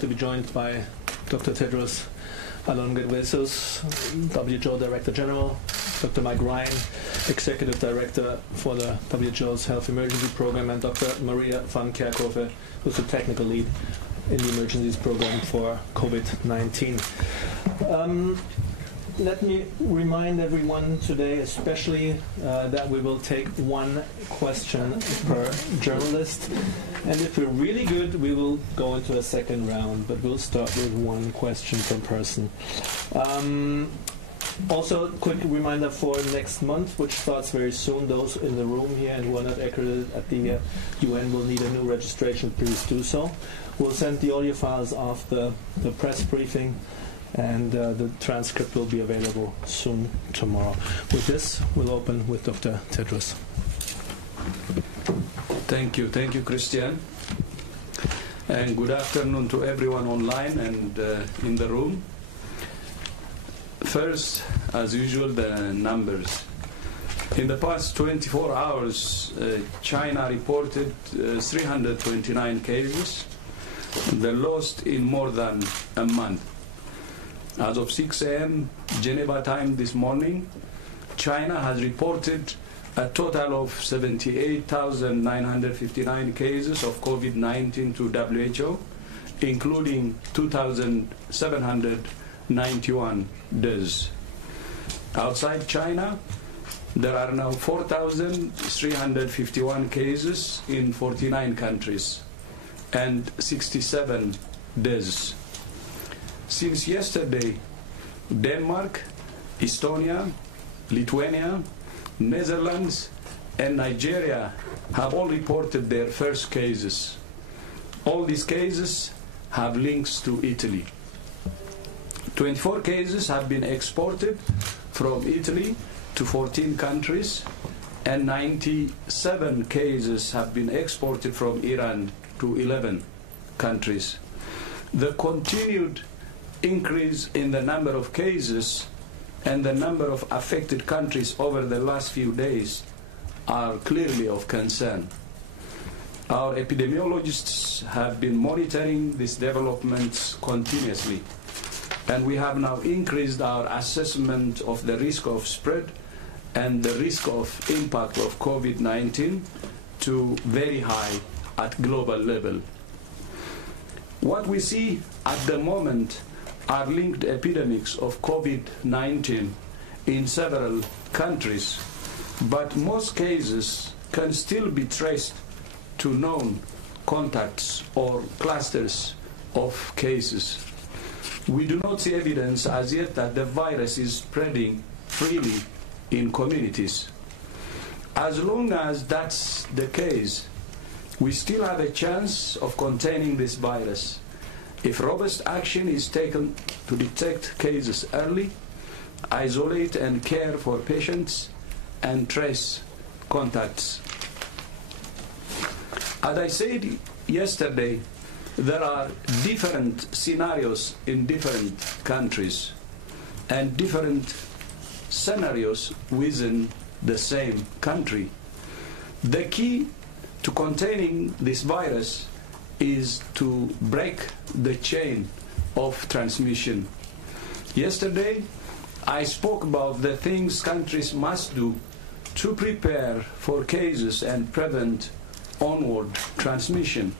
to be joined by Dr. Tedros Adhanom Ghebreyesus, WHO Director General, Dr. Mike Ryan, Executive Director for the WHO's Health Emergency Program, and Dr. Maria van Kerkhove, who's the technical lead in the emergencies program for COVID-19. Let me remind everyone today especially that we will take one question per journalist, and if we're really good we will go into a second round, but we'll start with one question per person. Also, quick reminder for next month, which starts very soon. Those in the room here and who are not accredited at the UN will need a new registration. Please do so. We'll send the audio files after the press briefing, and the transcript will be available soon tomorrow. With this, we'll open with Dr. Tedros. Thank you, Christian. And good afternoon to everyone online and in the room. First, as usual, the numbers. In the past 24 hours, China reported 329 cases, the lowest in more than a month. As of 6 a.m. Geneva time this morning, China has reported a total of 78,959 cases of COVID-19 to WHO, including 2,791 deaths. Outside China, there are now 4,351 cases in 49 countries and 67 deaths. Since yesterday, Denmark, Estonia, Lithuania, Netherlands, and Nigeria have all reported their first cases. All these cases have links to Italy. 24 cases have been exported from Italy to 14 countries, and 97 cases have been exported from Iran to 11 countries. The continued increase in the number of cases and the number of affected countries over the last few days are clearly of concern. Our epidemiologists have been monitoring these developments continuously, and we have now increased our assessment of the risk of spread and the risk of impact of COVID-19 to very high at global level. What we see at the moment are linked epidemics of COVID-19 in several countries, but most cases can still be traced to known contacts or clusters of cases. We do not see evidence as yet that the virus is spreading freely in communities. As long as that's the case, we still have a chance of containing this virus if robust action is taken to detect cases early, isolate and care for patients, and trace contacts. As I said yesterday, there are different scenarios in different countries and different scenarios within the same country. The key to containing this virus is to break the chain of transmission. Yesterday, I spoke about the things countries must do to prepare for cases and prevent onward transmission.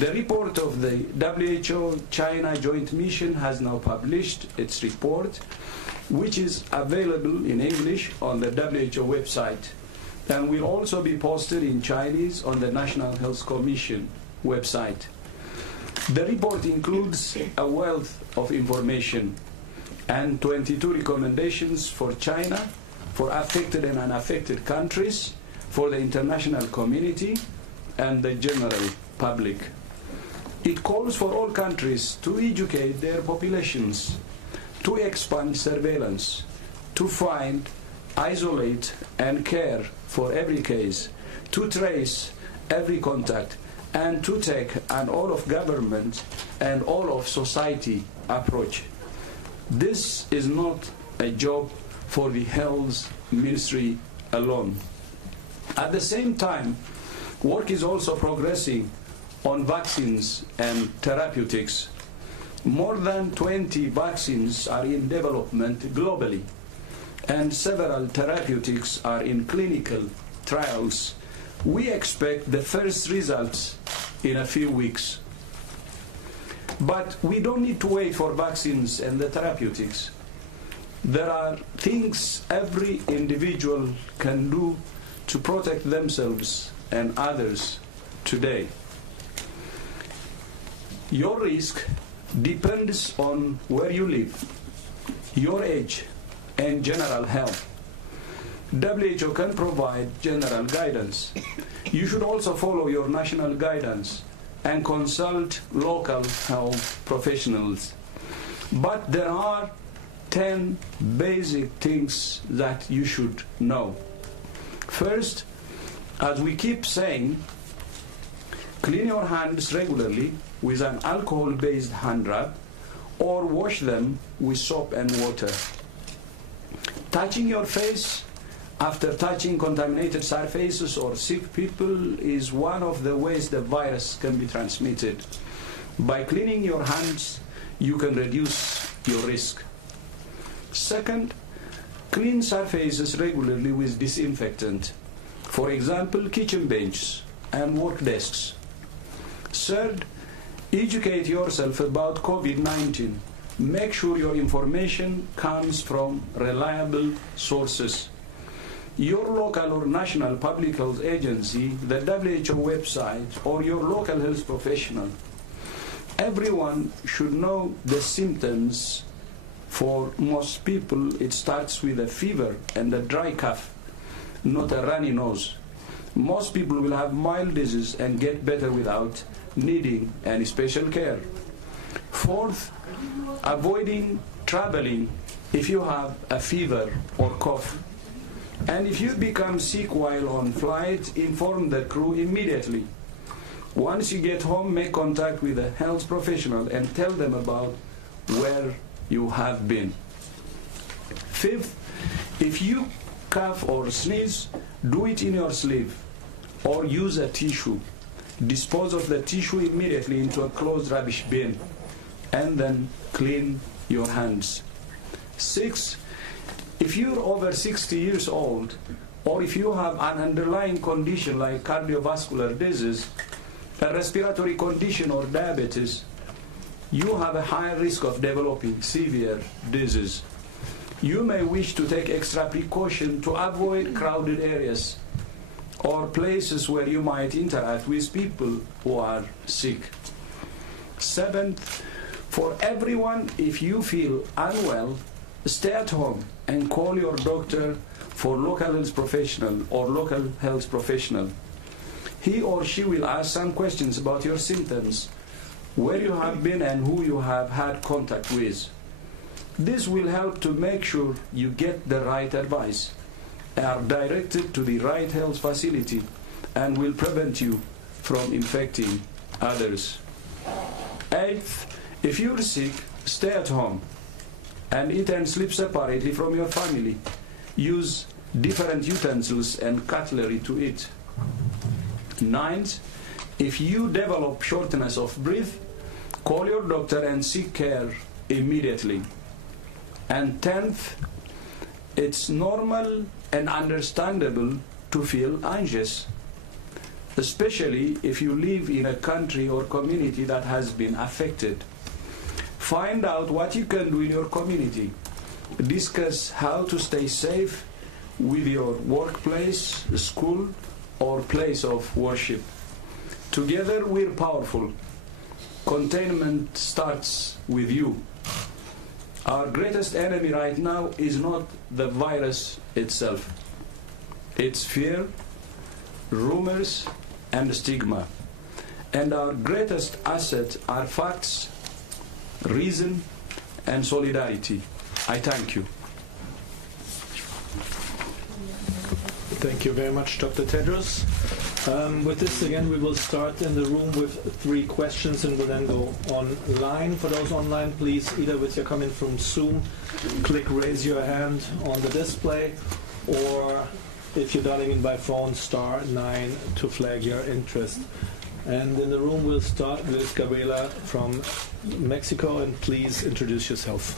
The report of the WHO China Joint Mission has now published its report, which is available in English on the WHO website and will also be posted in Chinese on the National Health Commission website. The report includes a wealth of information and 22 recommendations for China, for affected and unaffected countries, for the international community and the general public. It calls for all countries to educate their populations, to expand surveillance, to find, isolate and care for every case, to trace every contact, and to take an all-of-government and all-of-society approach. This is not a job for the health ministry alone. At the same time, work is also progressing on vaccines and therapeutics. More than 20 vaccines are in development globally, and several therapeutics are in clinical trials. We expect the first results in a few weeks. But we don't need to wait for vaccines and the therapeutics. There are things every individual can do to protect themselves and others today. Your risk depends on where you live, your age, and general health. WHO can provide general guidance. You should also follow your national guidance and consult local health professionals. But there are 10 basic things that you should know. First, as we keep saying, clean your hands regularly with an alcohol-based hand rub or wash them with soap and water. Touching your face after touching contaminated surfaces or sick people is one of the ways the virus can be transmitted. By cleaning your hands, you can reduce your risk. Second, clean surfaces regularly with disinfectant. For example, kitchen benches and work desks. Third, educate yourself about COVID-19. Make sure your information comes from reliable sources. Your local or national public health agency, the WHO website, or your local health professional. Everyone should know the symptoms. For most people, it starts with a fever and a dry cough, not a runny nose. Most people will have mild disease and get better without needing any special care. Fourth, avoiding traveling if you have a fever or cough. And if you become sick while on flight, inform the crew immediately. Once you get home, make contact with a health professional and tell them about where you have been. Fifth, if you cough or sneeze, do it in your sleep or use a tissue. Dispose of the tissue immediately into a closed rubbish bin and then clean your hands. Sixth, if you're over 60 years old or if you have an underlying condition like cardiovascular disease, a respiratory condition or diabetes, you have a higher risk of developing severe disease. You may wish to take extra precaution to avoid crowded areas or places where you might interact with people who are sick. Seventh, for everyone, if you feel unwell, stay at home and call your doctor for local health professional or local health professional. He or she will ask some questions about your symptoms, where you have been and who you have had contact with. This will help to make sure you get the right advice, are directed to the right health facility, and will prevent you from infecting others. Eighth, if you're sick, stay at home and eat and sleep separately from your family. Use different utensils and cutlery to eat. Ninth, if you develop shortness of breath, call your doctor and seek care immediately. And 10th, it's normal and understandable to feel anxious, especially if you live in a country or community that has been affected. Find out what you can do in your community. Discuss how to stay safe with your workplace, school, or place of worship. Together we're powerful. Containment starts with you. Our greatest enemy right now is not the virus itself. It's fear, rumors, and stigma. And our greatest asset are facts, reason, and solidarity. I thank you. Thank you very much, Dr. Tedros. With this, again, we will start in the room with 3 questions and we'll then go online. For those online, please, either with your comment from Zoom, click raise your hand on the display, or if you're dialing in by phone, *9 to flag your interest. And in the room, we'll start with Gabriela from Mexico, and please introduce yourself.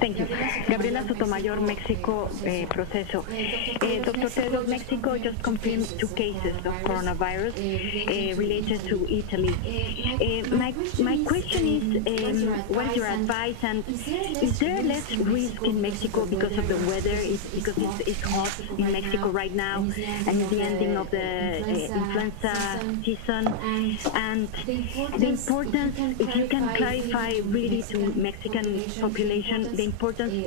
Thank you. Gabriela Sotomayor, Mexico, Proceso. Dr. Tedros, Mexico just confirmed 2 cases of coronavirus related to Italy. My question is, what is your advice, and is there less risk in Mexico because of the weather? Because it's hot in Mexico right now, and it's the ending of the influenza season. And the importance, if you can clarify really to Mexican population, the importance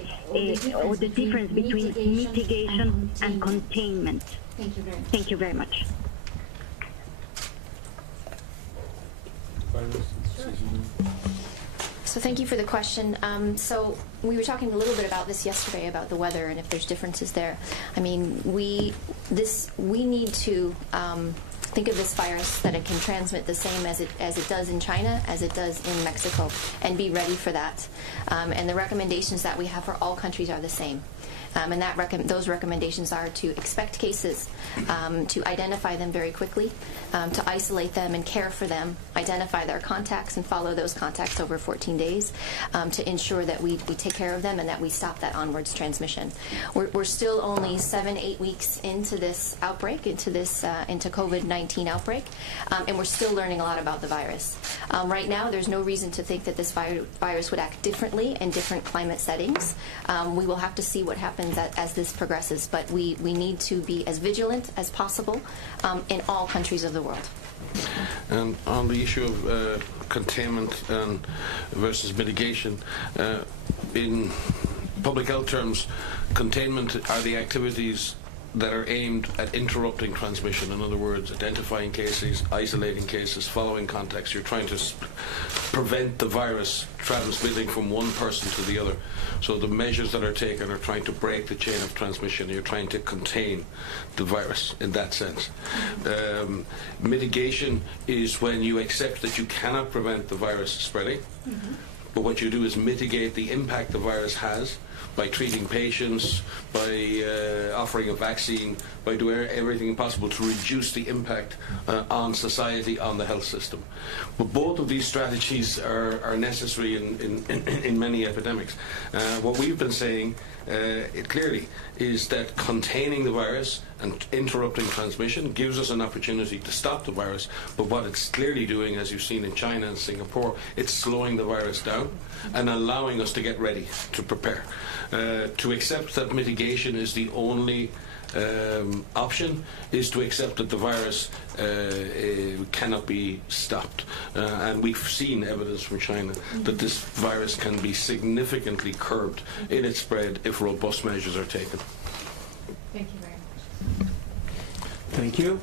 or the difference between mitigation and containment. Thank you very much. So thank you for the question. So we were talking a little bit about this yesterday, about the weather and if there's differences there. I mean, we need to think of this virus that it can transmit the same as it does in China, as it does in Mexico, and be ready for that. And the recommendations that we have for all countries are the same. And those recommendations are to expect cases, to identify them very quickly, to isolate them and care for them, identify their contacts and follow those contacts over 14 days to ensure that we take care of them and that we stop that onwards transmission. We're still only 7-8 weeks into this outbreak, into COVID-19 outbreak, and we're still learning a lot about the virus. Right now, there's no reason to think that this virus would act differently in different climate settings. We will have to see what happens as this progresses, but we need to be as vigilant as possible in all countries of the world. And on the issue of containment versus mitigation, in public health terms, containment are the activities that are aimed at interrupting transmission. In other words, identifying cases, isolating cases, following contacts. You're trying to prevent the virus transmitting from one person to the other. So the measures that are taken are trying to break the chain of transmission. You're trying to contain the virus in that sense. Mitigation is when you accept that you cannot prevent the virus spreading, but what you do is mitigate the impact the virus has by treating patients, by offering a vaccine, by doing everything possible to reduce the impact on society, on the health system. But both of these strategies are necessary in many epidemics. What we've been saying clearly is that containing the virus and interrupting transmission gives us an opportunity to stop the virus, but what it's clearly doing, as you've seen in China and Singapore, it's slowing the virus down and allowing us to get ready, to prepare. To accept that mitigation is the only option is to accept that the virus cannot be stopped. And we've seen evidence from China that this virus can be significantly curbed in its spread if robust measures are taken. Thank you very much. Thank you.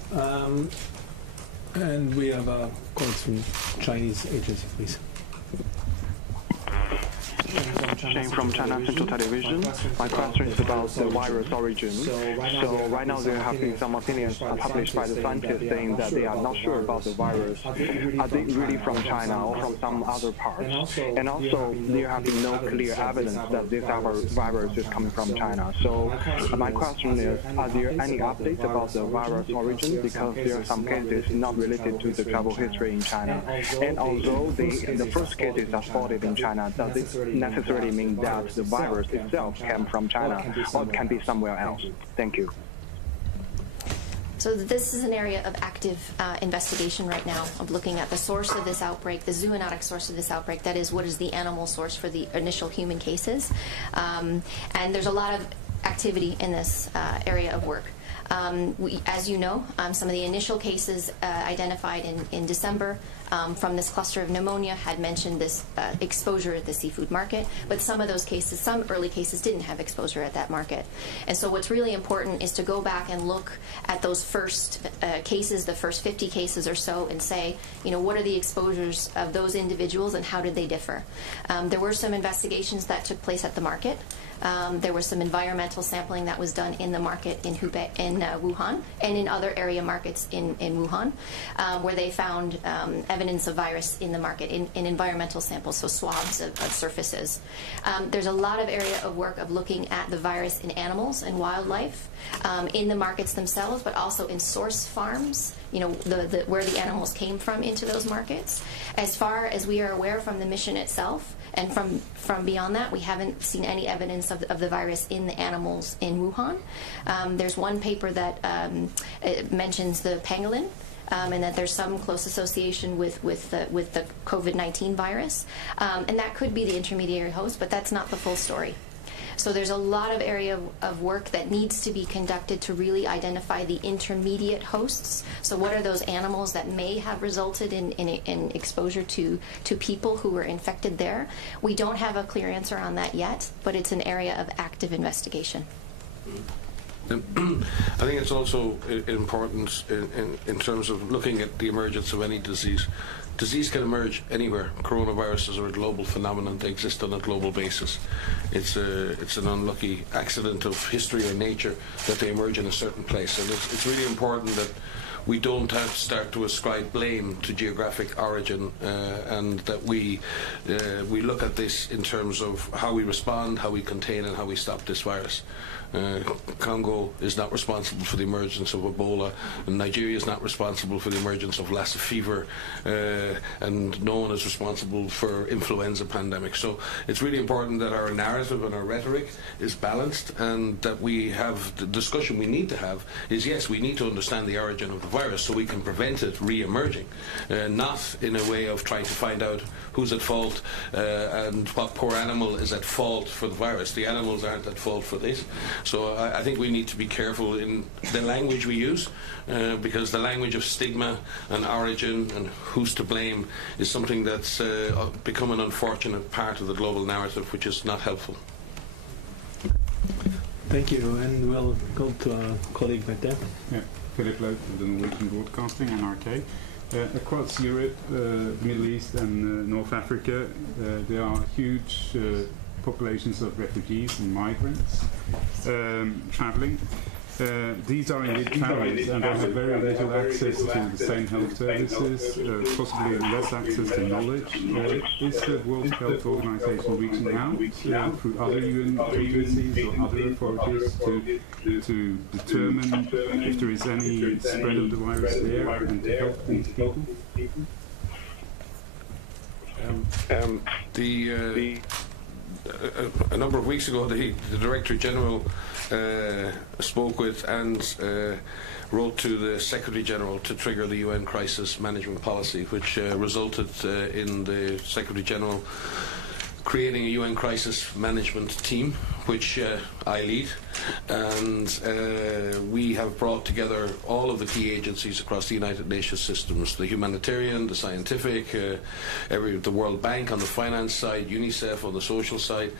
And we have a call from Chinese agency, please. Shane from China Central Television. My question is about the virus origin. So right now there have been some opinions published by the scientists saying that they are not sure about the virus. Are they really from China or from some other parts? And also there have been no clear evidence that this virus is coming from China. So my question is, are there any updates about the virus origin? Because there are some cases not related to the travel history in China. And although the first cases are spotted in China, does it necessarily mean that the virus itself came from China or it can be somewhere else? Thank you. So this is an area of active investigation right now, of looking at the source of this outbreak, the zoonotic source of this outbreak, that is, what is the animal source for the initial human cases. And there's a lot of activity in this area of work. As you know, some of the initial cases identified in December from this cluster of pneumonia had mentioned this exposure at the seafood market, but some of those cases, some early cases, didn't have exposure at that market. And so what's really important is to go back and look at those first cases, the first 50 cases or so, and say, you know, what are the exposures of those individuals and how did they differ? There were some investigations that took place at the market. There was some environmental sampling that was done in the market in Wuhan and in other area markets in Wuhan, where they found evidence of virus in the market in environmental samples, so swabs of surfaces. There's a lot of area of work of looking at the virus in animals and wildlife, in the markets themselves, but also in source farms, you know, where the animals came from into those markets. As far as we are aware from the mission itself, and from beyond that, we haven't seen any evidence of the virus in the animals in Wuhan. There's one paper that mentions the pangolin, and that there's some close association with the COVID-19 virus, and that could be the intermediary host, but that's not the full story. So there's a lot of area of work that needs to be conducted to really identify the intermediate hosts. So what are those animals that may have resulted in exposure to people who were infected there? We don't have a clear answer on that yet, but it's an area of active investigation. I think it's also important in terms of looking at the emergence of any disease. Disease can emerge anywhere. Coronaviruses are a global phenomenon. They exist on a global basis. It's an unlucky accident of history or nature that they emerge in a certain place. And it's really important that we don't have to start to ascribe blame to geographic origin, and that we look at this in terms of how we respond, how we contain, and how we stop this virus. Congo is not responsible for the emergence of Ebola, and Nigeria is not responsible for the emergence of Lassa fever, and no one is responsible for influenza pandemics. So it's really important that our narrative and our rhetoric is balanced, and that we have the discussion we need to have is, yes, we need to understand the origin of the virus so we can prevent it re-emerging, not in a way of trying to find out who's at fault and what poor animal is at fault for the virus. The animals aren't at fault for this. So I think we need to be careful in the language we use, because the language of stigma and origin and who's to blame is something that's become an unfortunate part of the global narrative, which is not helpful. Thank you, and we'll go to our colleague back there. Yeah, Philip Lowe of the Norwegian Broadcasting, NRK. Across Europe, Middle East and North Africa, there are huge populations of refugees and migrants travelling. These are indeed travelers, and they have very little access to the same health services, possibly less access to knowledge. Is the World Health Organization reaching out through other UN agencies or other authorities to determine if there is any spread of the virus there and to help these people? A number of weeks ago, the Director General spoke with and wrote to the Secretary General to trigger the UN Crisis Management Policy, which resulted in the Secretary General creating a UN Crisis Management Team, which I lead, and we have brought together all of the key agencies across the United Nations systems, the humanitarian, the scientific, the World Bank on the finance side, UNICEF on the social side.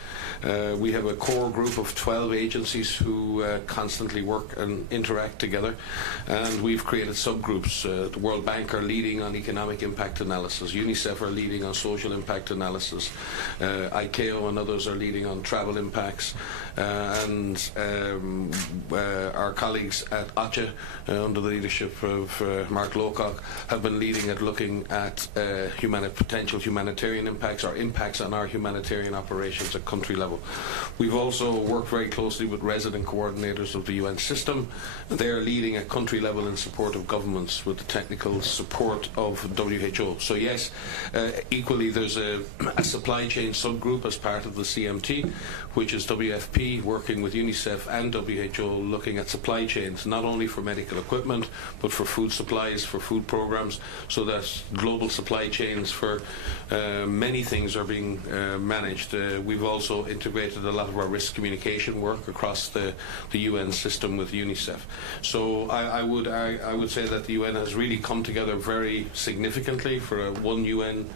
We have a core group of 12 agencies who constantly work and interact together, and we've created subgroups. The World Bank are leading on economic impact analysis, UNICEF are leading on social impact analysis, ICAO and others are leading on travel impacts, and our colleagues at OCHA, under the leadership of Mark Lowcock, have been leading at looking at potential humanitarian impacts or impacts on our humanitarian operations at country level. We've also worked very closely with resident coordinators of the UN system. They're leading at country level in support of governments with the technical support of WHO. So yes, equally there's a supply chain subgroup as part of the CMT, which is WFP working with UNICEF and WHO looking at supply chains, not only for medical equipment but for food supplies, for food programs, so that global supply chains for many things are being managed. We've also integrated a lot of our risk communication work across the UN system with UNICEF. So I would say that the UN has really come together very significantly for a one UN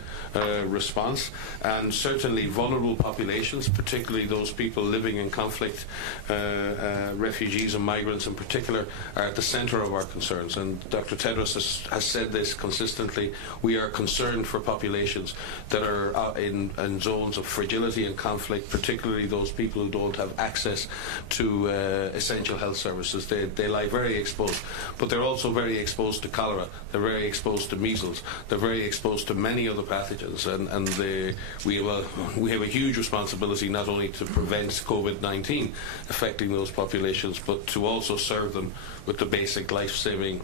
response, and certainly vulnerable populations, particularly those people living in conflict conflict, refugees and migrants in particular, are at the centre of our concerns. And Dr. Tedros has said this consistently. We are concerned for populations that are in zones of fragility and conflict, particularly those people who don't have access to essential health services. They lie very exposed, but they're also very exposed to cholera, they're very exposed to measles, they're very exposed to many other pathogens, and we have a huge responsibility not only to prevent COVID-19 affecting those populations, but to also serve them with the basic life-saving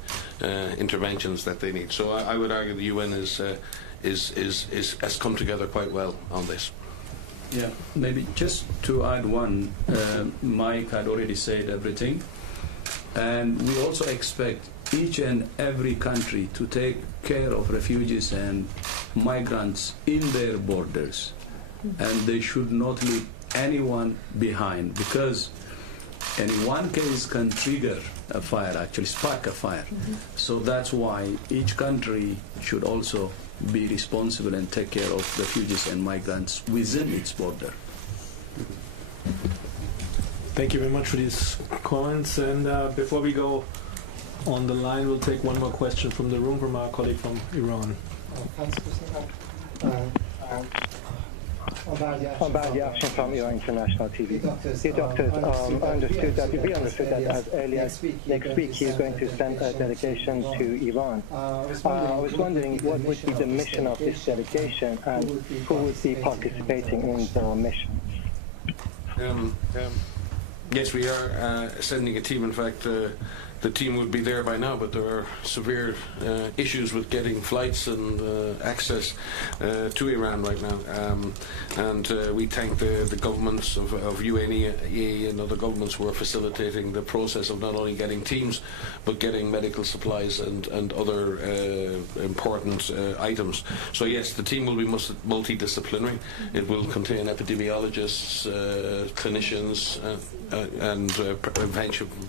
interventions that they need. So I would argue the UN has come together quite well on this. Yeah, maybe just to add one, Mike had already said everything, and we also expect each and every country to take care of refugees and migrants in their borders, and they should not leave anyone behind, because any one case can trigger a fire, actually spark a fire. So that's why each country should also be responsible and take care of refugees and migrants within its border. Thank you very much for these comments. And before we go on the line, we'll take one more question from the room from our colleague from Iran. From Iran International TV. Dear doctors, we understood that as early as next week he is going to send a delegation to Iran. I was wondering what would be the mission of this delegation and who would be participating in the mission. Yes, we are sending a team. In fact, the team would be there by now, but there are severe issues with getting flights and access to Iran right now. And we thank the governments of UAE and other governments who are facilitating the process of not only getting teams, but getting medical supplies and other important items. So yes, the team will be multidisciplinary. It will contain epidemiologists, clinicians, and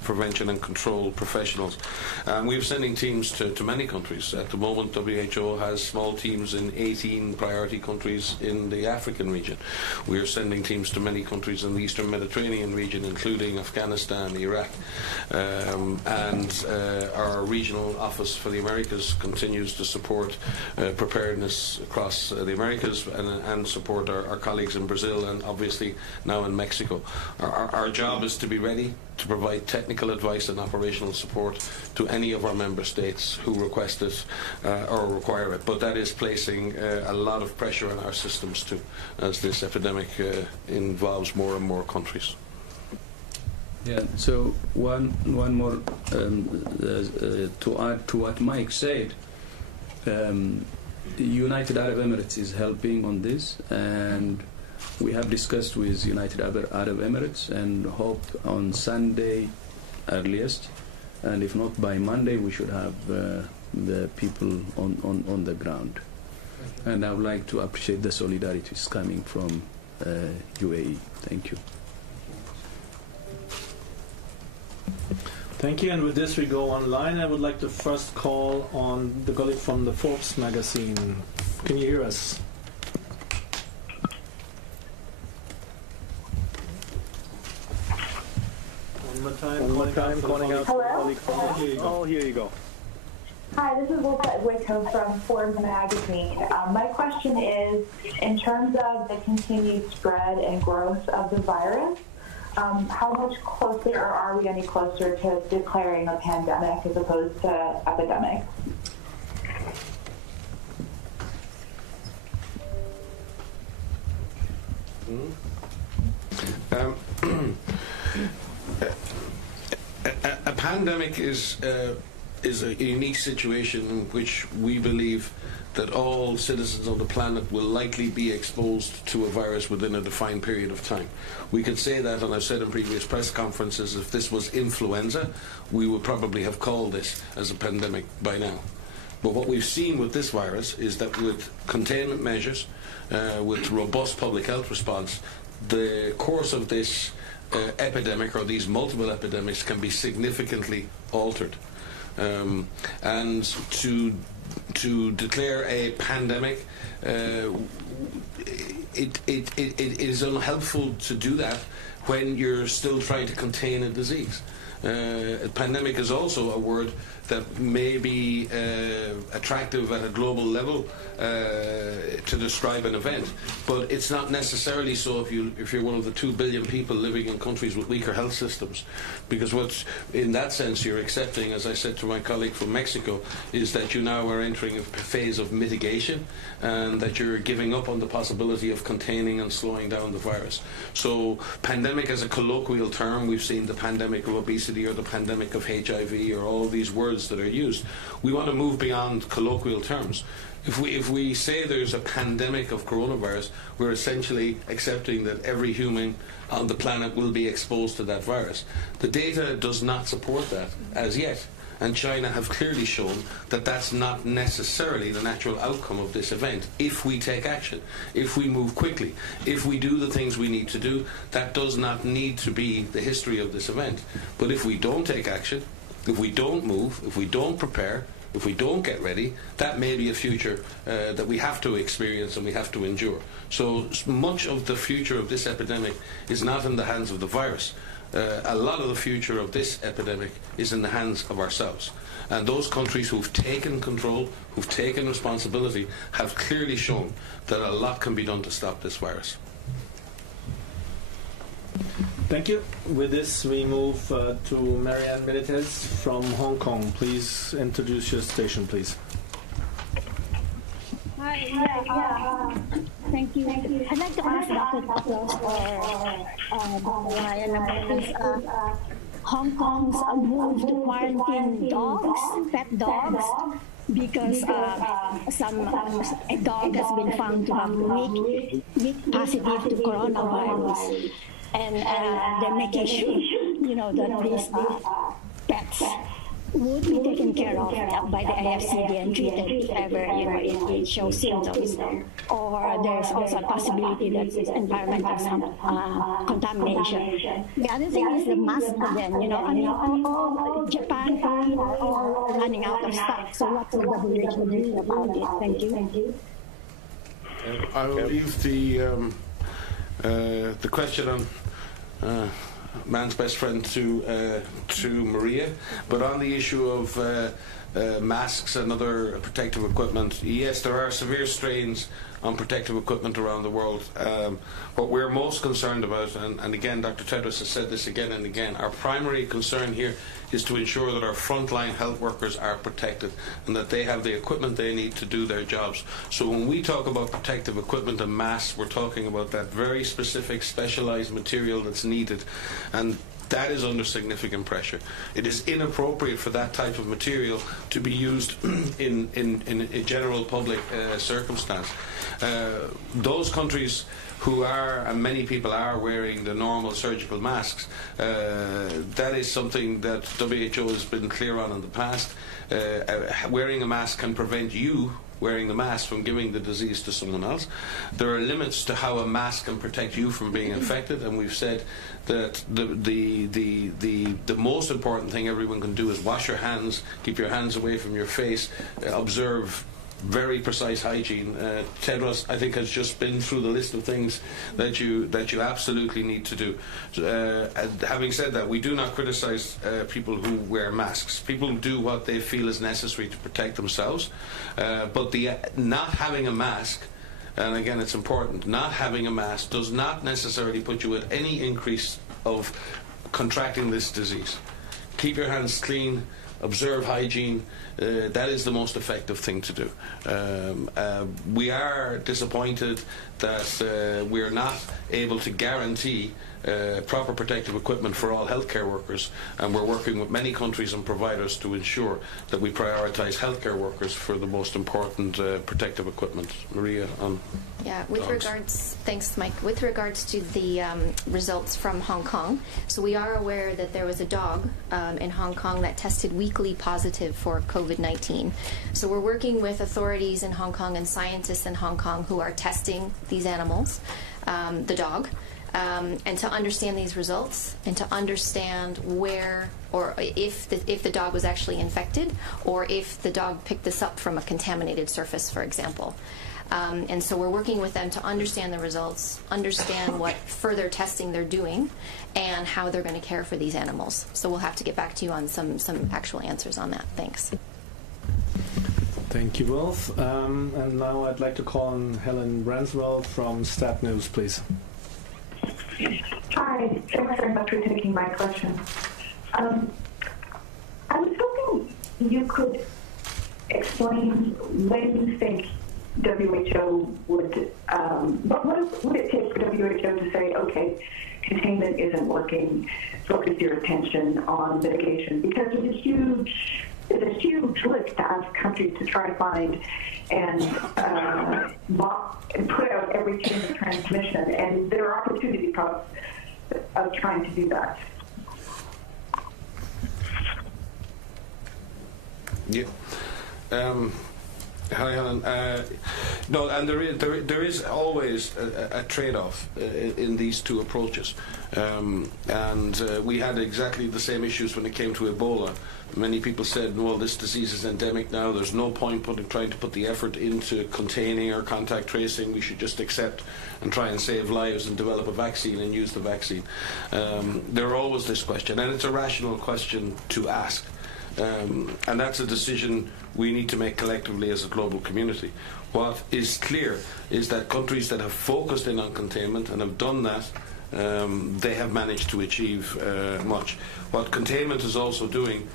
prevention and control professionals. We're sending teams to many countries. At the moment, WHO has small teams in 18 priority countries in the African region. We are sending teams to many countries in the Eastern Mediterranean region, including Afghanistan, Iraq, and our regional office for the Americas continues to support preparedness across the Americas and support our colleagues in Brazil and obviously now in Mexico. Our job is to be ready to provide technical advice and operational support to any of our member states who request it or require it. But that is placing a lot of pressure on our systems too, as this epidemic involves more and more countries. Yeah, so one more to add to what Mike said. The United Arab Emirates is helping on this, and we have discussed with United Arab Emirates and hope on Sunday earliest, and if not by Monday, we should have the people on the ground. And I would like to appreciate the solidarity coming from UAE. Thank you. Thank you, and with this we go online. I would like to first call on the colleague from the Forbes magazine. Can you hear us? One more time, calling out. Hello? Oh, here you go. Hi, this is Lisa Whitcomb from Forbes magazine. My question is, in terms of the continued spread and growth of the virus, how much closer, or are we any closer to declaring a pandemic as opposed to epidemic? A pandemic is a unique situation in which we believe that all citizens on the planet will likely be exposed to a virus within a defined period of time. We could say that, and I've said in previous press conferences, if this was influenza, we would probably have called this as a pandemic by now. But what we've seen with this virus is that with containment measures, with robust public health response, the course of this epidemic, or these multiple epidemics, can be significantly altered. And to declare a pandemic. It is unhelpful to do that when you're still trying to contain a disease. A pandemic is also a word that may be attractive at a global level to describe an event, but it's not necessarily so if you're one of the 2 billion people living in countries with weaker health systems, because what's in that sense you're accepting, as I said to my colleague from Mexico, is that you now are entering a phase of mitigation and that you're giving up on the possibility of containing and slowing down the virus. So pandemic as a colloquial term, we've seen the pandemic of obesity or the pandemic of HIV or all these words that are used. We want to move beyond colloquial terms. If we say there's a pandemic of coronavirus, we're essentially accepting that every human on the planet will be exposed to that virus. The data does not support that as yet, and China have clearly shown that that's not necessarily the natural outcome of this event. If we take action, if we move quickly, if we do the things we need to do, that does not need to be the history of this event. But if we don't take action, if we don't move, if we don't prepare, if we don't get ready, that may be a future that we have to experience and we have to endure. So much of the future of this epidemic is not in the hands of the virus. A lot of the future of this epidemic is in the hands of ourselves. And those countries who've taken control, who've taken responsibility, have clearly shown that a lot can be done to stop this virus. Thank you. With this, we move to Marianne Benitez from Hong Kong. Please introduce your station, please. Hi. Thank you. I'd like to ask Dr. Klaus or Ryan about this Hong Kong's move to quarantine dogs, pet dogs, because a dog has been found to have weak positive to coronavirus. And they're making sure, that these pets would be taken care of by the AFCD and treated if ever, it shows symptoms. Or there's also a possibility that it's environmental contamination. The other thing is the mask again, all Japan are all running out of stock. So what will the WHO do about it? Thank you. I will leave the question on man's best friend to Maria, but on the issue of masks and other protective equipment, yes, there are severe strains on protective equipment around the world. What we're most concerned about, and again Dr. Tedros has said this again and again, our primary concern here is to ensure that our frontline health workers are protected and that they have the equipment they need to do their jobs. So when we talk about protective equipment and masks, we're talking about that very specific specialized material that's needed, and that is under significant pressure. It is inappropriate for that type of material to be used in a general public circumstance. Those countries who are, and many people are, wearing the normal surgical masks, that is something that WHO has been clear on in the past. Wearing a mask can prevent you wearing the mask from giving the disease to someone else. There are limits to how a mask can protect you from being infected, and we've said that the most important thing everyone can do is wash your hands, keep your hands away from your face, observe very precise hygiene. Tedros, I think, has just been through the list of things that you absolutely need to do. Having said that, we do not criticize people who wear masks. People do what they feel is necessary to protect themselves, but the not having a mask, and again it's important, not having a mask does not necessarily put you at any increase of contracting this disease. Keep your hands clean, observe hygiene. That is the most effective thing to do. We are disappointed that we are not able to guarantee proper protective equipment for all healthcare workers, and we're working with many countries and providers to ensure that we prioritise healthcare workers for the most important protective equipment. Maria, on with regards, thanks Mike, with regards to the results from Hong Kong, so we are aware that there was a dog in Hong Kong that tested weekly positive for COVID-19. So we're working with authorities in Hong Kong and scientists in Hong Kong who are testing these animals, the dog. and to understand these results and to understand where or if the dog was actually infected or if the dog picked this up from a contaminated surface, for example. And so we're working with them to understand the results, understand what further testing they're doing, and how they're going to care for these animals. So we'll have to get back to you on some actual answers on that. Thanks. Thank you both. And now I'd like to call on Helen Branswell from Stat News, please. Hi, thanks very much for taking my question. I was hoping you could explain when you think WHO would, what would it take for WHO to say, okay, containment isn't working, focus your attention on mitigation? Because it's a huge list to ask countries to try to find and put out every chain of transmission, and there are opportunity costs of trying to do that. Yeah. Hi, Helen. No, and there is always a trade-off in these two approaches, and we had exactly the same issues when it came to Ebola. Many people said, well, this disease is endemic now, there's no point trying to put the effort into containing or contact tracing, we should just accept and try and save lives and develop a vaccine and use the vaccine. There are always this question, and it's a rational question to ask. And that's a decision we need to make collectively as a global community. What is clear is that countries that have focused in on containment and have done that, they have managed to achieve much. What containment is also doing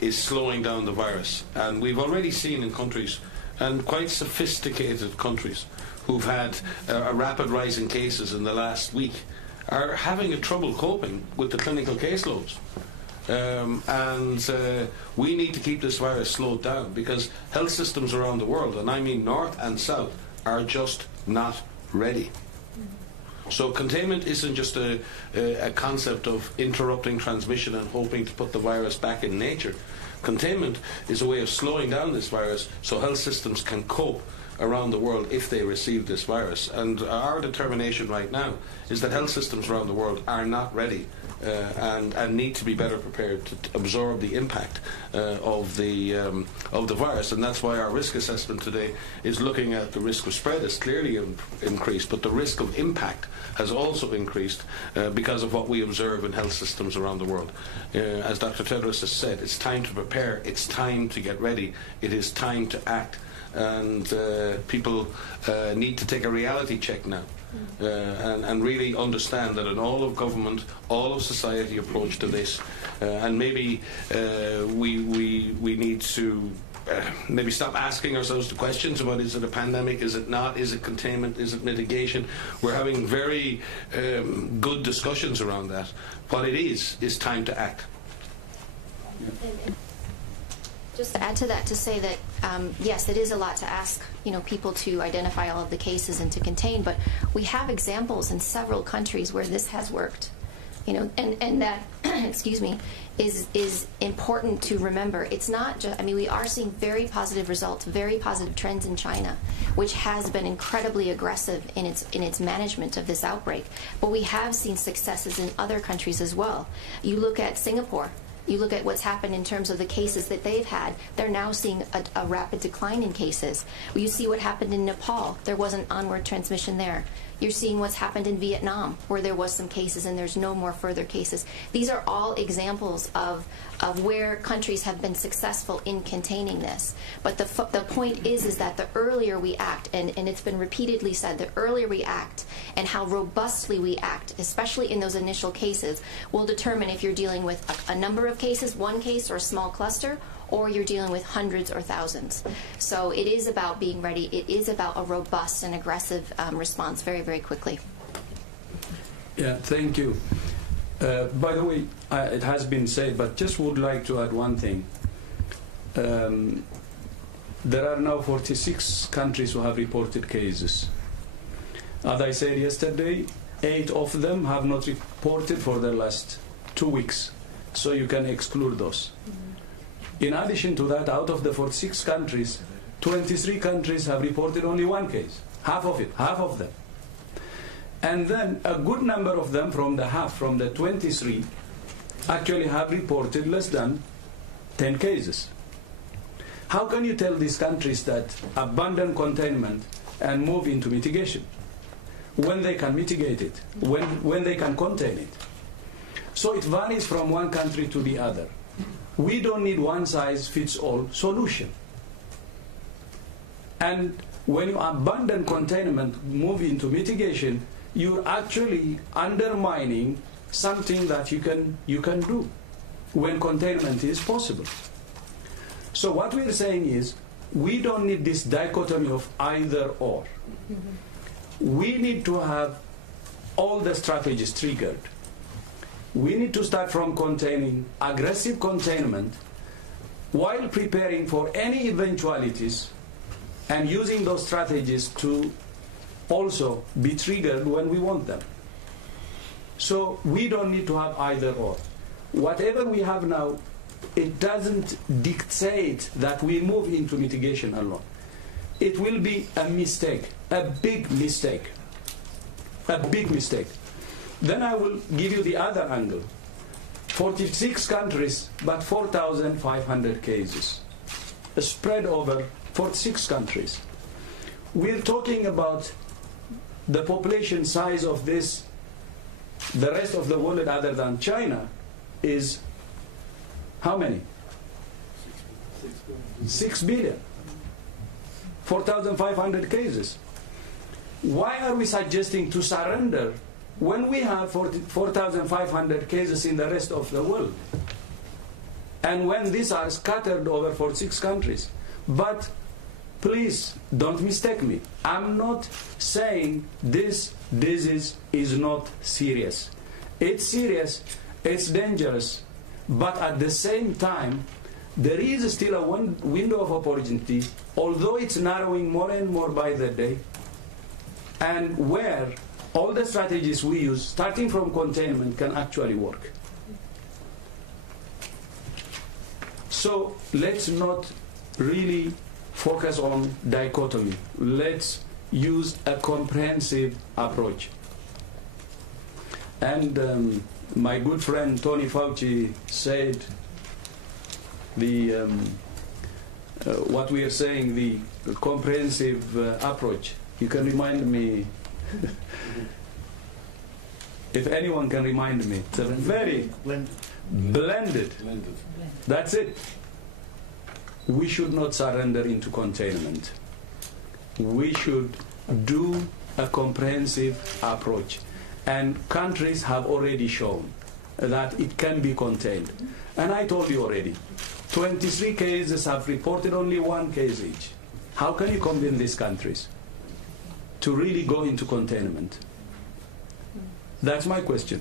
is slowing down the virus. And we've already seen in countries, and quite sophisticated countries, who've had a rapid rise in cases in the last week, are having a trouble coping with the clinical caseloads. We need to keep this virus slowed down because health systems around the world, and I mean north and south, are just not ready. So containment isn't just a concept of interrupting transmission and hoping to put the virus back in nature. Containment is a way of slowing down this virus so health systems can cope around the world if they receive this virus. And our determination right now is that health systems around the world are not ready and need to be better prepared to absorb the impact of the virus. And that's why our risk assessment today is looking at the risk of spread has clearly increased, but the risk of impact has also increased because of what we observe in health systems around the world. As Dr. Tedros has said, it's time to prepare, it's time to get ready, it is time to act. And people need to take a reality check now and really understand that an all of government, all of society approach to this, and maybe we need to maybe stop asking ourselves the questions about is it a pandemic, is it not, is it containment, is it mitigation. We're having very good discussions around that. What it is time to act. Just to add to that, to say that yes, it is a lot to ask, people to identify all of the cases and to contain, but we have examples in several countries where this has worked, and that excuse me, is important to remember. It's not just, we are seeing very positive results, very positive trends in China, which has been incredibly aggressive in its management of this outbreak, but we have seen successes in other countries as well. You look at Singapore. You look at what's happened in terms of the cases that they've had. They're now seeing a rapid decline in cases. You see what happened in Nepal. There was an onward transmission there. You're seeing what's happened in Vietnam, where there was some cases and there's no more further cases. These are all examples of where countries have been successful in containing this. But the point is that the earlier we act, and it's been repeatedly said, the earlier we act and how robustly we act, especially in those initial cases, will determine if you're dealing with a number of cases, one case or a small cluster, or you're dealing with hundreds or thousands. So it is about being ready. It is about a robust and aggressive response very, very quickly. Yeah, thank you. By the way, it has been said, but just would like to add one thing. There are now 46 countries who have reported cases. As I said yesterday, 8 of them have not reported for the last 2 weeks. So you can exclude those. In addition to that, out of the 46 countries, 23 countries have reported only 1 case. Half of them. And then a good number of them from the 23, actually have reported less than 10 cases. How can you tell these countries that abandon containment and move into mitigation when they can mitigate it, when they can contain it? So it varies from one country to the other. We don't need one-size-fits-all solution. And when you abandon containment, move into mitigation, you're actually undermining something that you can do when containment is possible. So what we're saying is, we don't need this dichotomy of either or. We need to have all the strategies triggered. We need to start from containing, aggressive containment, while preparing for any eventualities and using those strategies to also be triggered when we want them. So we don't need to have either or. Whatever we have now, it doesn't dictate that we move into mitigation alone. It will be a mistake, a big mistake, a big mistake. Then I will give you the other angle. 46 countries, but 4,500 cases, spread over 46 countries. We're talking about the population size of this, the rest of the world other than China is how many? 6 billion. 4,500 cases. Why are we suggesting to surrender when we have 4,500 cases in the rest of the world? And when these are scattered over 46 countries. But please don't mistake me. I'm not saying this disease is not serious. It's serious, it's dangerous, but at the same time, there is still a window of opportunity, although it's narrowing more and more by the day, and where all the strategies we use, starting from containment, can actually work. So let's not really focus on dichotomy. Let's use a comprehensive approach. And my good friend Tony Fauci said what we are saying, the comprehensive approach. You can remind me, if anyone can remind me. It's a very blended. That's it. We should not surrender into containment. We should do a comprehensive approach. And countries have already shown that it can be contained. And I told you already, 23 cases have reported only 1 case each. How can you convince these countries to really go into containment? That's my question.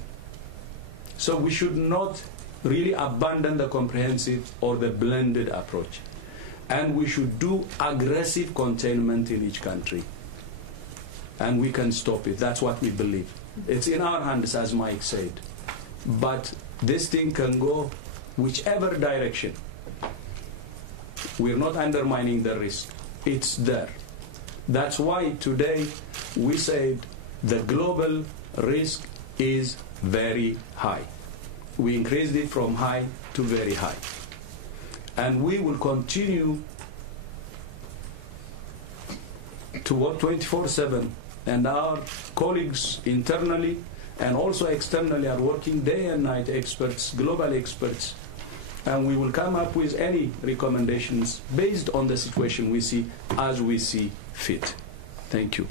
So we should not really abandon the comprehensive or the blended approach. And we should do aggressive containment in each country. And we can stop it. That's what we believe. It's in our hands, as Mike said. But this thing can go whichever direction. We're not undermining the risk. It's there. That's why today we said the global risk is very high. We increased it from high to very high. And we will continue to work 24/7. And our colleagues internally and also externally are working day and night, experts, global experts. And we will come up with any recommendations based on the situation we see as we see fit. Thank you.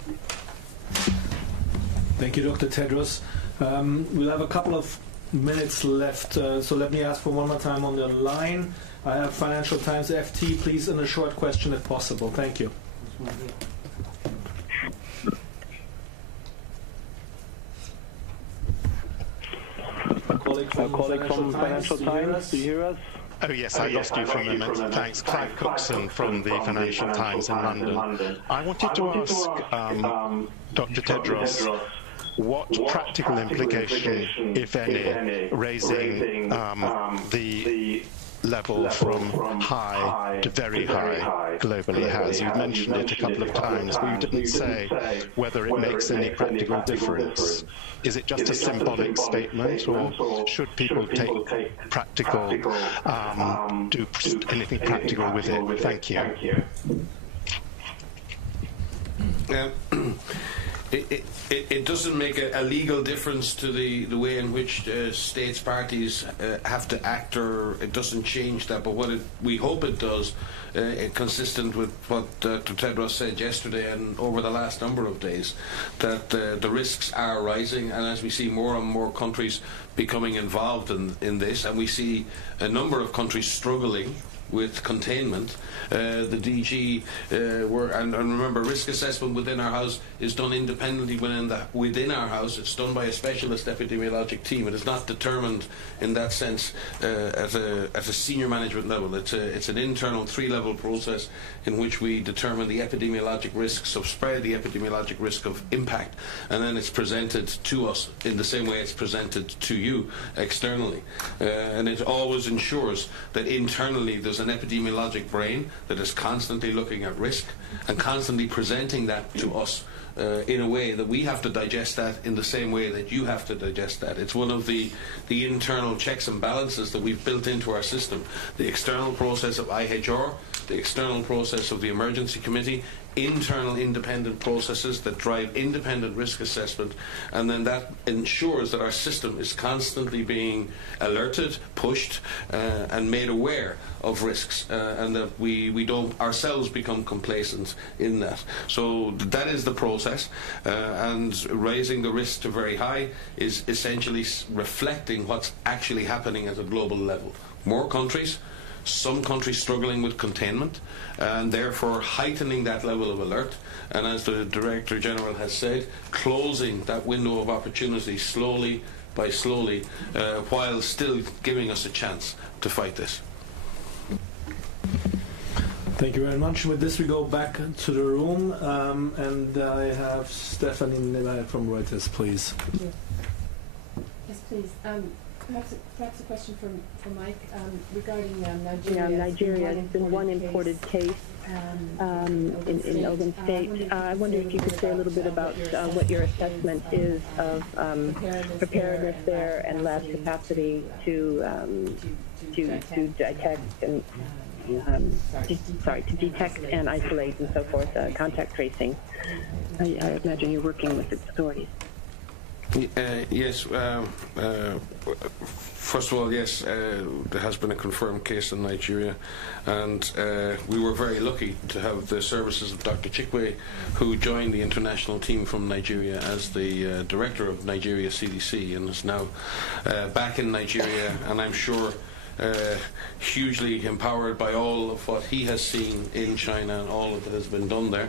Thank you, Dr. Tedros. We'll have a couple of minutes left, so let me ask for one more time on the line. I have Financial Times FT, please, in a short question if possible. Thank you. A colleague from Financial Times, do you hear us? Oh yes, I lost you for a moment. Thanks. Clive Cookson from the Financial Times in London. I wanted to ask Dr. Tedros what practical implication, if any, raising the level from high to very high globally has? You've mentioned it a couple of times, but you didn't say whether it makes any practical difference. Is it just a symbolic statement, or should people take practical, do anything practical with it? Thank you. It doesn't make a legal difference to the way in which states parties have to act, or it doesn't change that. But what we hope it does, consistent with what Dr. Tedros said yesterday and over the last number of days, that the risks are rising, and as we see more and more countries becoming involved in this, and we see a number of countries struggling with containment, the DG and remember, risk assessment within our house is done independently within our house. It's done by a specialist epidemiologic team. It is not determined in that sense at a senior management level. It's an internal 3-level process in which we determine the epidemiologic risks of spread, the epidemiologic risk of impact, and then it's presented to us in the same way it's presented to you externally. And it always ensures that internally there's an epidemiologic brain that is constantly looking at risk and constantly presenting that to us in a way that we have to digest that in the same way that you have to digest that. It's one of the internal checks and balances that we've built into our system. The external process of IHR, the external process of the Emergency Committee, internal independent processes that drive independent risk assessment, and then that ensures that our system is constantly being alerted, pushed, and made aware of risks, and that we don't ourselves become complacent in that. So that is the process, and raising the risk to very high is essentially reflecting what's actually happening at a global level. More countries, some countries struggling with containment, and therefore heightening that level of alert, and as the Director General has said, closing that window of opportunity slowly by slowly, while still giving us a chance to fight this. Thank you very much. With this we go back to the room, and I have Stephanie Nilla from Reuters, please. Yes, please. Perhaps a question for Mike regarding Nigeria. Nigeria has been one imported case in Ogun State. I wonder if you could say a little bit about what your assessment is of preparedness there and lab capacity to detect and to detect and isolate and so forth, contact tracing. I imagine you're working with the authorities. Yes. First of all, yes, there has been a confirmed case in Nigeria, and we were very lucky to have the services of Dr. Chikwe, who joined the international team from Nigeria as the director of Nigeria CDC, and is now back in Nigeria, and I'm sure hugely empowered by all of what he has seen in China and all that has been done there.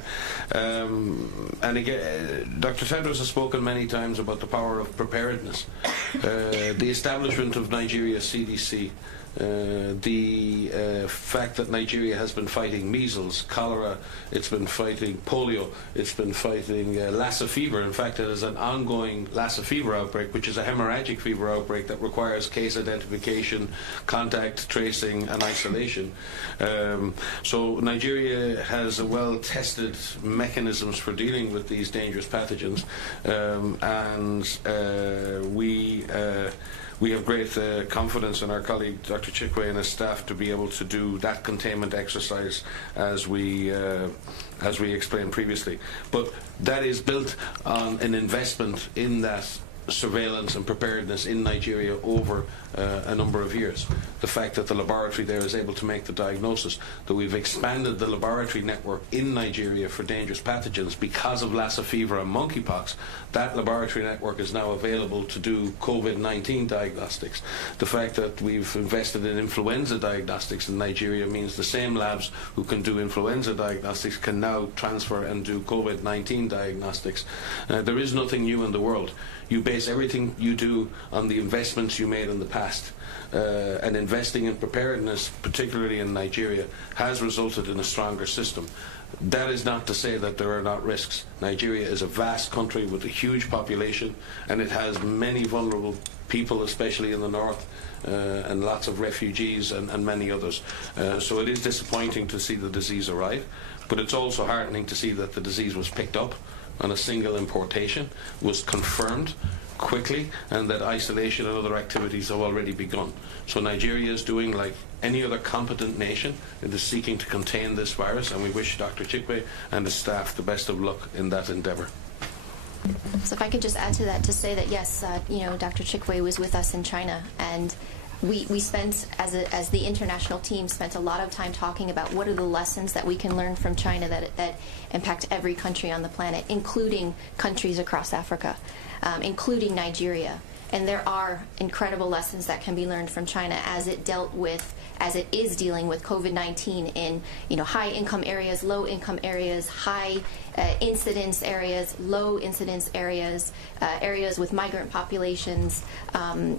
And again, Dr. Tedros has spoken many times about the power of preparedness. The establishment of Nigeria CDC, the fact that Nigeria has been fighting measles, cholera, it's been fighting polio, it's been fighting Lassa fever. In fact, it is an ongoing Lassa fever outbreak, which is a hemorrhagic fever outbreak that requires case identification, contact tracing, and isolation. So Nigeria has well-tested mechanisms for dealing with these dangerous pathogens, and we have great confidence in our colleague Dr. Chikwe and his staff to be able to do that containment exercise as we explained previously. But that is built on an investment in that surveillance and preparedness in Nigeria over a number of years. The fact that the laboratory there is able to make the diagnosis, that we've expanded the laboratory network in Nigeria for dangerous pathogens because of Lassa fever and monkeypox, that laboratory network is now available to do COVID-19 diagnostics. The fact that we've invested in influenza diagnostics in Nigeria means the same labs who can do influenza diagnostics can now transfer and do COVID-19 diagnostics. There is nothing new in the world. You base everything you do on the investments you made in the past. And investing in preparedness, particularly in Nigeria, has resulted in a stronger system. That is not to say that there are not risks. Nigeria is a vast country with a huge population, and it has many vulnerable people, especially in the north, and lots of refugees and many others. So it is disappointing to see the disease arrive, but it's also heartening to see that the disease was picked up on a single importation, was confirmed quickly, and that isolation and other activities have already begun. So Nigeria is doing like any other competent nation. It is seeking to contain this virus, and we wish Dr. Chikwe and his staff the best of luck in that endeavour. So if I could just add to that to say that yes, Dr. Chikwe was with us in China, and we spent, as the international team, spent a lot of time talking about what are the lessons that we can learn from China that impact every country on the planet, including countries across Africa, including Nigeria. And there are incredible lessons that can be learned from China as it is dealing with COVID-19 in high-income areas, low-income areas, high incidence areas, low incidence areas, areas with migrant populations, and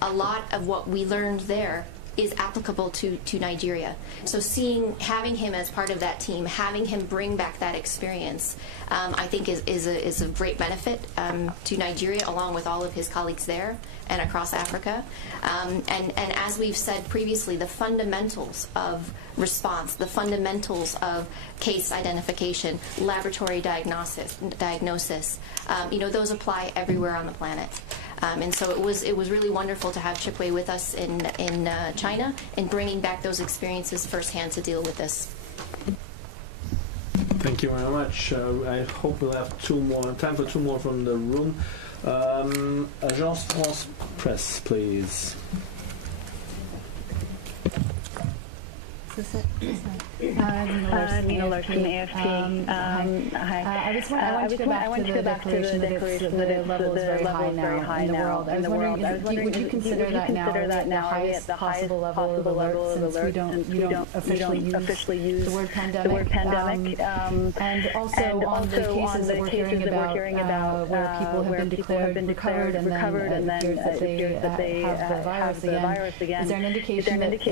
a lot of what we learned there is applicable to Nigeria. So having him as part of that team, having him bring back that experience, I think is a great benefit to Nigeria, along with all of his colleagues there and across Africa. And as we've said previously, the fundamentals of response, the fundamentals of case identification, laboratory diagnosis, those apply everywhere on the planet. And so it was really wonderful to have Chikwe with us in China and bringing back those experiences firsthand to deal with this. Thank you very much. I hope we'll have time for two more from the room. Agence France Presse, please. Nina Larson, AFP. Hi. I want to go back to the declaration that the level is very high now in the world. I was wondering, would you consider that now the highest possible level of alert, since we don't officially use the word pandemic? And also on the cases that we're hearing about where people have been declared recovered and then it appears that they have the virus again. Is there an indication that it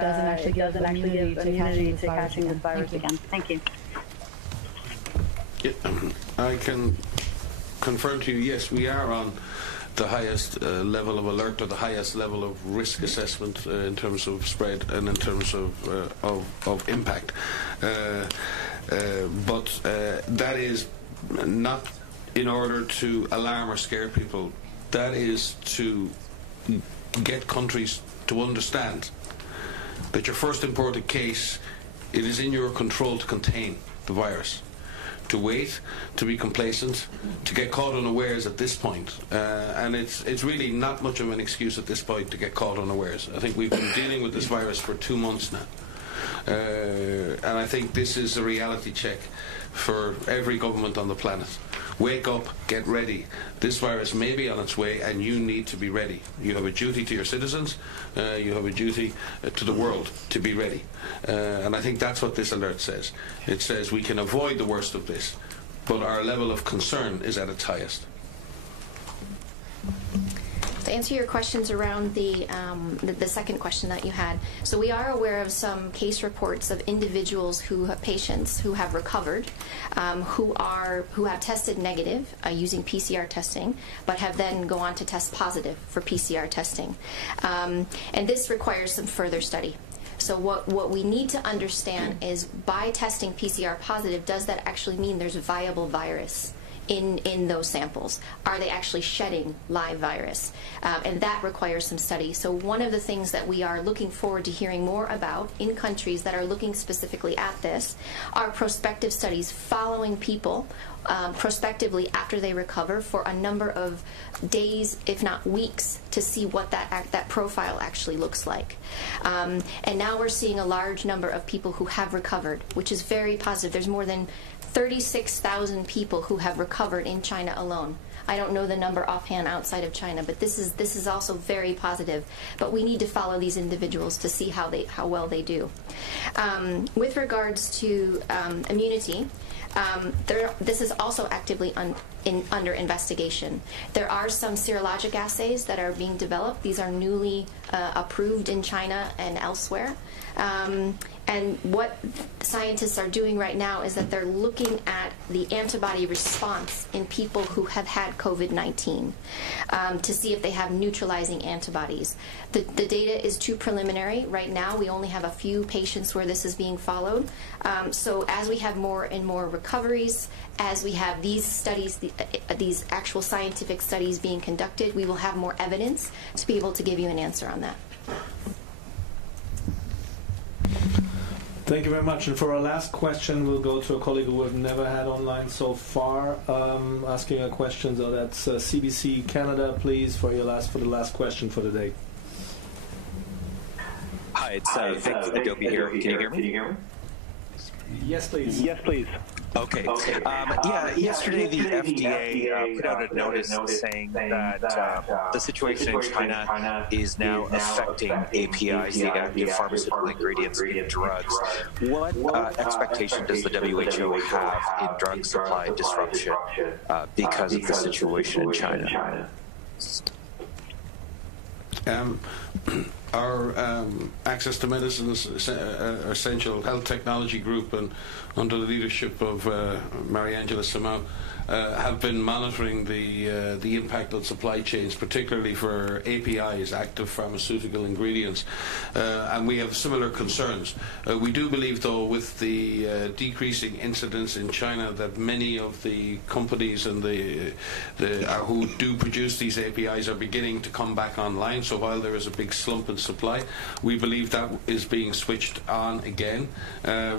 doesn't actually give immunity to catching this virus again? Thank you. Yeah, I can confirm to you, yes, we are on the highest level of alert, or the highest level of risk assessment in terms of spread and in terms of impact. But that is not in order to alarm or scare people. That is to get countries to understand that your first imported case, it is in your control to contain the virus. To wait, to be complacent, to get caught unawares at this point. And it's really not much of an excuse at this point to get caught unawares. I think we've been dealing with this virus for 2 months now. And I think this is a reality check for every government on the planet. Wake up, get ready. This virus may be on its way, and you need to be ready. You have a duty to your citizens, you have a duty to the world to be ready. And I think that's what this alert says. It says we can avoid the worst of this, but our level of concern is at its highest. To answer your questions around the second question that you had, so we are aware of some case reports of individuals patients who have recovered, who have tested negative using PCR testing, but have then go on to test positive for PCR testing, and this requires some further study. So what we need to understand is, by testing PCR positive, does that actually mean there's a viable virus in those samples? Are they actually shedding live virus? And that requires some study. So one of the things that we are looking forward to hearing more about in countries that are looking specifically at this are prospective studies following people prospectively after they recover for a number of days, if not weeks, to see what that profile actually looks like. And now we're seeing a large number of people who have recovered, which is very positive. There's more than 36,000 people who have recovered in China alone. I don't know the number offhand outside of China, but this is also very positive. But we need to follow these individuals to see how well they do. With regards to immunity, this is also actively under investigation. There are some serologic assays that are being developed. These are newly approved in China and elsewhere. And what scientists are doing right now is that they're looking at the antibody response in people who have had COVID-19 to see if they have neutralizing antibodies. The data is too preliminary. Right now, we only have a few patients where this is being followed. So as we have more and more recoveries, as we have these studies, these actual scientific studies being conducted, we will have more evidence to be able to give you an answer on that. Thank you very much. And for our last question, we'll go to a colleague who we've never had online so far, asking a question. So that's CBC Canada, please, for the last question for the day. Hi, it's Vic Adobe here. Can you hear me? Yes, please. Yes, please. Okay. Yesterday the FDA put out a notice saying that the situation in China is now affecting APIs, the active pharmaceutical ingredients in drugs. What expectation does the WHO have in drug supply disruption because of the situation in China? Our Access to Medicines Essential Health Technology Group, and under the leadership of Mariangela Simão, have been monitoring the impact on supply chains, particularly for APIs, active pharmaceutical ingredients, and we have similar concerns. We do believe, though, with the decreasing incidence in China, that many of the companies and who do produce these APIs are beginning to come back online. So while there is a big slump in supply, we believe that is being switched on again.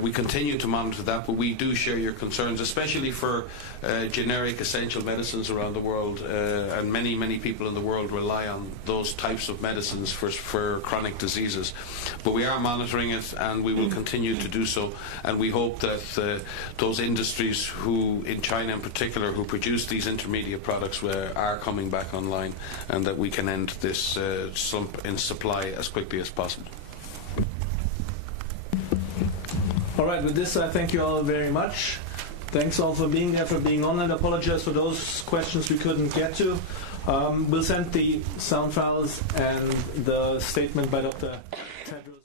We continue to monitor that, but we do share your concerns, especially for generic essential medicines around the world, and many people in the world rely on those types of medicines for chronic diseases. But we are monitoring it, and we will continue to do so, and we hope that those industries who, in China in particular, who produce these intermediate products are coming back online, and that we can end this slump in supply as quickly as possible. All right, with this, I thank you all very much. Thanks all for being there, for being on, and apologize for those questions we couldn't get to. We'll send the sound files and the statement by Dr. Tedros.